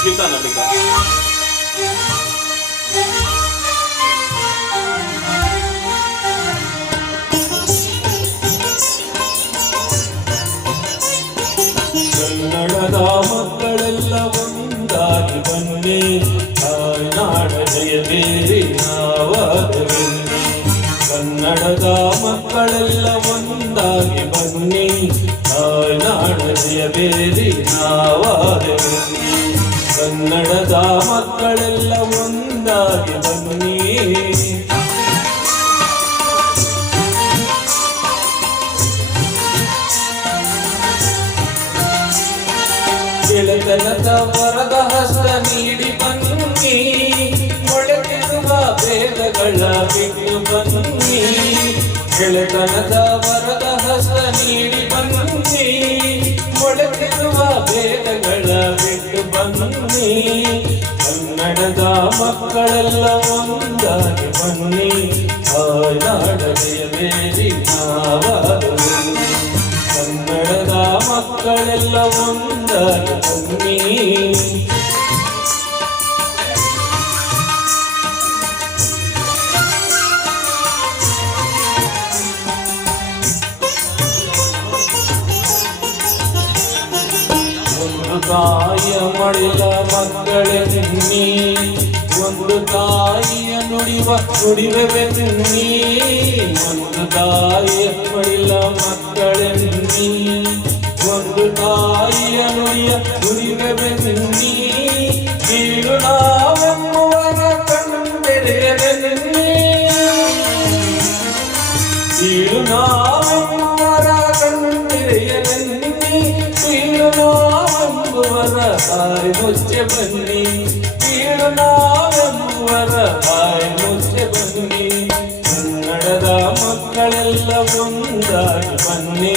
ಸ್ಮಿತಾ ನಮಿಕಾ. ಕನ್ನಡದ ಮಕ್ಕಳೆಲ್ಲ ಒಂದಾಗಿ ಬನ್ನಿ, ತಾಯ್ನಾಡ ಜಯಬೇರಿ ನಾವಾದವೆನ್ನಿ. ಕನ್ನಡದ ಮಕ್ಕಳೆಲ್ಲ ಒಂದಾಗಿ ಬನ್ನಿ, ತಾಯ್ನಾಡ ಜಯಬೇರಿ ನಾವಾದವೆನ್ನಿ. ಕನ್ನಡದ ಮಕ್ಕಳೆಲ್ಲ ಒಂದಾಗಿ ಬನ್ನಿ. ಗೆಳೆತನದ ವರದ ಹಸ್ತ ನೀಡಿ ಬನ್ನಿ, ಮೊಳೆತಿರುವ ಭೇದಗಳ ಬಿಟ್ಟು ಬನ್ನಿ. ಗೆಳೆತನದ ವರದ ಹಸ್ತ ನೀಡಿ ಬನ್ನಿ, ಮೊಳೆತಿರುವ ಭೇದಗಳ ಬಿಟ್ಟು ಬನ್ನಿ. ಕನ್ನಡದ ಮಕ್ಕಳೆಲ್ಲ ಒಂದಾಗಿ ಬನ್ನಿ, ತಾಯ್ನಾಡ ಜಯಬೇರಿ ನಾವಾದವೆನ್ನಿ. ಕನ್ನಡದ ಮಕ್ಕಳೆಲ್ಲ ಒಂದಾಗಿ ಬನ್ನಿ. ಒಂದು ತಾಯಿಯ ಮಡಿಲ ಮಕ್ಕಳೇ ನಿನ್ನಿ, ಒಂದು ತಾಯಿಯ ನುಡಿವೆ ಬೆನ್ನಿ. ಒಂದು ತಾಯಿಯ ಮಡಿಲ ಮಕ್ಕಳೇ ನಿನ್ನಿ, ಒಂದು ತಾಯಿಯ ನುಡಿವೆ ಬೆನ್ನಿ. ಕೀಳು ನಾವೆಂಬುವರ ಕಣ್ಣೆರೆಯವೆನ್ನಿ, ಕೀಳು ನಾವೆಂಬುವರ ಕಣ್ಣೆರೆಯವೆನ್ನಿ. ಕೀಳು ನಾವೆಂಬುವರ ತಾಯಿ ಮುಚ್ಚೆ ಬನ್ನಿ, ಕೀಳು ನಾವೆಂಬುವರ ತಾಯಿ ಮುಚ್ಚೆ ಬನ್ನಿ. ಕನ್ನಡದ ಮಕ್ಕಳೆಲ್ಲ ಒಂದಾಗಿ ಬನ್ನಿ,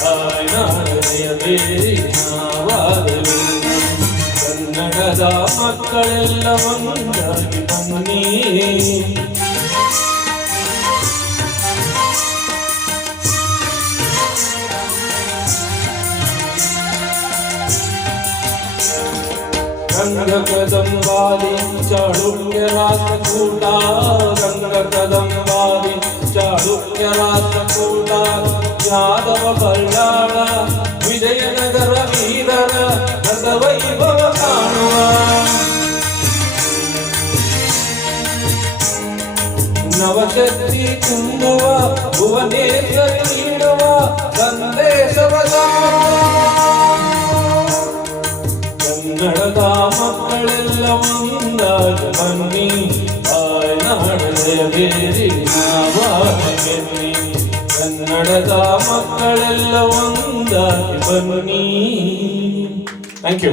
ತಾಯ್ನಾಡ ಜಯಬೇರಿ ನಾವಾದವೆನ್ನಿ. ಕನ್ನಡದ ಮಕ್ಕಳೆಲ್ಲ ಒಂದಾಗಿ ಬನ್ನಿ. ರಂಗ ಕದಂಬಾಲಿ ಚಾಳುಕ್ಯ ರಾಷ್ಟ್ರಕೂಟ, ರಂಗ ಕದಂಬಾಲಿ ಚಾಳುಕ್ಯ ರಾಷ್ಟ್ರಕೂಟ. ಯಾದವ ಬಲ್ಲಾಳ ವಿಜಯನಗರ ವೀರರ ರಥವೈಭವ ಕಾಣುವ, ನವಶಕ್ತಿ ತುಂಬುವ ಭುವನೇಶ್ವರಿ ನೀಡುವ ಸಂದೇಶವ. ಕನ್ನಡದ ಮಕ್ಕಳೆಲ್ಲ ಒಂದಾಗಿ ಬನ್ನಿ, ತಾಯ್ನಾಡ ಜಯಬೇರಿ ನಾವಾದವೆನ್ನಿ. ಕನ್ನಡದ ಮಕ್ಕಳೆಲ್ಲ ಒಂದಾಗಿ ಬನ್ನಿ. Thank you.